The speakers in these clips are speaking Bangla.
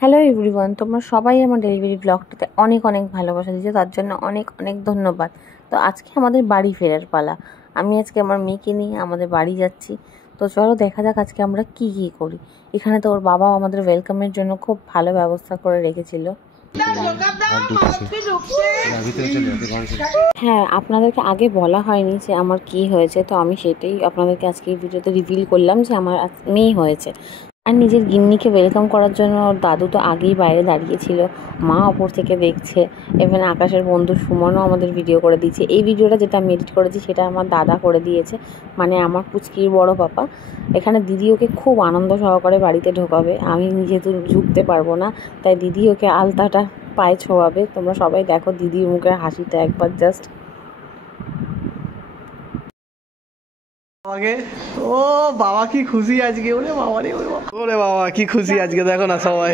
হ্যালো এভরিওয়ান, তোমরা সবাই আমার ডেলিভারি ব্লগটাতে অনেক অনেক ভালোবাসা দিয়েছো, তার জন্য অনেক অনেক ধন্যবাদ। তো আজকে আমাদের বাড়ি ফেরার পালা। আমি আজকে আমার মেয়েকে নিয়ে আমাদের বাড়ি যাচ্ছি। তো চলো দেখা যাক আজকে আমরা কি কি করি। এখানে তো ওর বাবা আমাদের ওয়েলকামের জন্য খুব ভালো ব্যবস্থা করে রেখেছিল। হ্যাঁ, আপনাদেরকে আগে বলা হয়নি যে আমার কি হয়েছে, তো আমি সেটাই আপনাদেরকে আজকে এই ভিডিওতে রিভিল করলাম যে আমার মেয়ে হয়েছে। আর নিজের গিন্নিকে ওয়েলকাম করার জন্য ওর দাদু তো আগেই বাইরে দাঁড়িয়েছিল, মা ওপর থেকে দেখছে। এবার আকাশের বন্ধু সুমনও আমাদের ভিডিও করে দিয়েছে। এই ভিডিওটা যেটা আমি এডিট করেছি সেটা আমার দাদা করে দিয়েছে, মানে আমার পুচকির বড় পাপা। এখানে দিদি ওকে খুব আনন্দ সহকারে বাড়িতে ঢোকাবে। আমি যেহেতু ঝুঁকতে পারবো না, তাই দিদি ওকে আলতাটা পায়ে ছোঁয়াবে। তোমরা সবাই দেখো দিদির মুখের হাসিটা একবার জাস্ট। ও বাবা কি খুশি আজকে, ওরে বাবা রে, ওরে বাবা কি খুশি আজকে, দেখো না সবাই।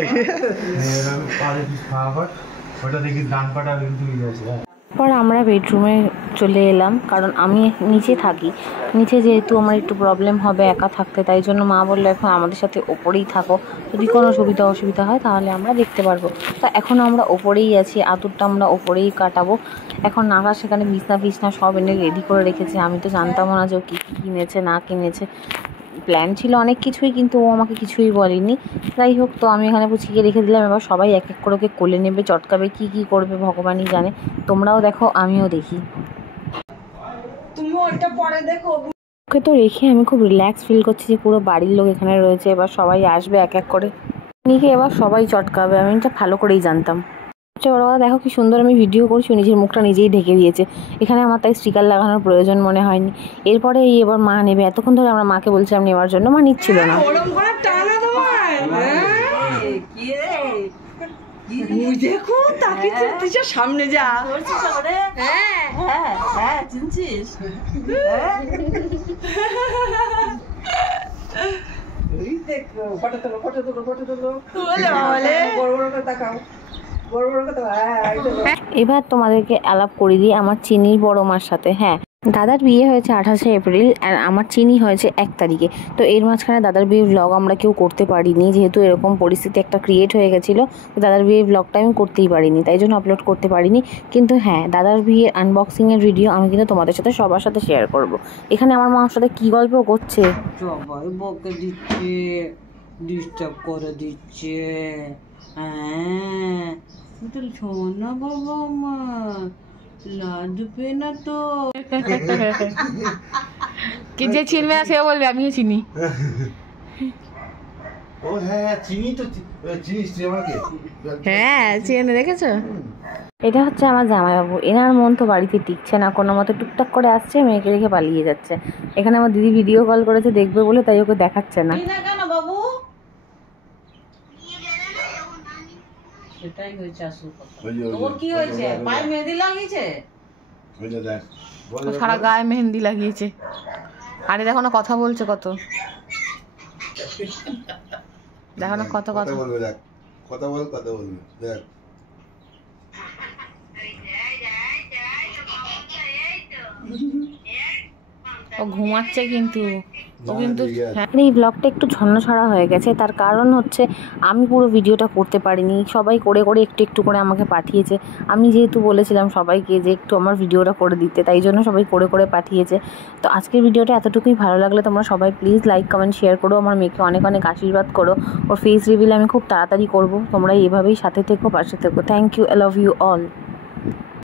পর আমরা বেডরুমে চলে এলাম, কারণ আমি নিচে থাকি। নিচে যেহেতু আমার একটু প্রবলেম হবে একা থাকতে, তাই জন্য মা বললো এখন আমাদের সাথে ওপরেই থাকো, যদি কোনো অসুবিধা হয় তাহলে আমরা দেখতে পারবো। তো এখন আমরা ওপরেই আছি, আদুরটা আমরা ওপরেই কাটাবো। এখন আকাশ সেখানে বিছনা সব এনে রেডি করে রেখেছে। আমি তো জানতামও না যে ও কী কী কিনেছে না কিনেছে। প্ল্যান ছিল অনেক কিছুই, কিন্তু ও আমাকে কিছুই বলেনি। যাই হোক, তো আমি এখানে পুচকিকে রেখে দিলাম। এবার সবাই এক এক করে ওকে কোলে নেবে, চটকাবে, কি কি করবে ভগবানই জানে। তোমরাও দেখো, আমিও দেখি। ওকে তো রেখে আমি খুব রিল্যাক্স ফিল করছি যে পুরো বাড়ির লোক এখানে রয়েছে। এবার সবাই আসবে এক এক করে, নিকে এবার সবাই চটকাবে। আমি এটা ভালো করেই জানতাম। বড় কথা দেখো কি সুন্দর আমি ভিডিও করছি, নিজের মুখটা নিজেই ঢেকে দিয়েছে। এখানে আমার তাই স্টিকার লাগানোর প্রয়োজন মনে হয়নি। এরপরে এবার মা নেবে। এতক্ষণ ধরে আমরা মাকে বলছিলাম নেওয়ার জন্য, মা নিচ্ছিল না। সামনে যা, এবার তোমাদেরকে আলাপ করে দিই আমার চিনির বড় মার সাথে। হ্যাঁ, দাদার বিয়ে হয়েছে 28শে এপ্রিল আর আমার চিনি হয়েছে 1 তারিখে। তো এর মাঝখানে দাদার বিয়ের ব্লগ আমরা কেউ করতে পারিনি, যেহেতু এরকম পরিস্থিতি একটা ক্রিয়েট হয়ে গেছিলো। দাদার বিয়ের ব্লগটা আমি করতেই পারিনি, তাই জন্য আপলোড করতে পারিনি। কিন্তু হ্যাঁ, দাদার বিয়ের আনবক্সিংয়ের ভিডিও আমি কিন্তু তোমাদের সাথে সবার সাথে শেয়ার করব। এখানে আমার মা সাথে কী গল্প করছে, সবাই বকে দিচ্ছে, ডিস্টার্ব করে দিচ্ছে। হ্যাঁ, শোন না বাবা, আমার লাজবে না তো। কি যে চিনবে না সে বলবে আমিও চিনি। ও হ্যাঁ চিনি তো, চিনিস তুই আমাকে? হ্যাঁ চিনে দেখেছো? এটা হচ্ছে আমার জামাইবাবু। এনার মন তো বাড়িতে টিকছে না, কোনো মতো টুকটাক করে আসছে, মেয়েকে রেখে পালিয়ে যাচ্ছে। এখানে আমার দিদি ভিডিও কল করেছে দেখবে বলে, তাই ওকে দেখাচ্ছে না। বাবু সেটাই হয়েছে আসল কথা। তোর কি হয়েছে? পায়ে মেহেদি লাগিয়েছে? সারা গায়ে মেহেন্দি লাগিয়েছে। আরে দেখো না কথা বলছে কত, দেখো না কত কথা বলবে, দেখ কথা বলবে দেখ। ও ঘুমাচ্ছে কিন্তু এই ব্লগটা একটু ছন্নছাড়া হয়ে গেছে। তার কারণ হচ্ছে আমি পুরো ভিডিওটা করতে পারিনি। সবাই করে করে একটু একটু করে আমাকে পাঠিয়েছে। আমি যেহেতু বলেছিলাম সবাইকে যে একটু আমার ভিডিওটা করে দিতে, তাই জন্য সবাই করে করে পাঠিয়েছে। তো আজকের ভিডিওটা এতটুকুই। ভালো লাগলে তোমরা সবাই প্লিজ লাইক কমেন্ট শেয়ার করো। আমার মেয়েকে অনেক অনেক আশীর্বাদ করো। ওর ফেস রিভিল আমি খুব তাড়াতাড়ি করবো। তোমরা এইভাবেই সাথে থেকো, পাশে থেকো। Thank you, I love you all.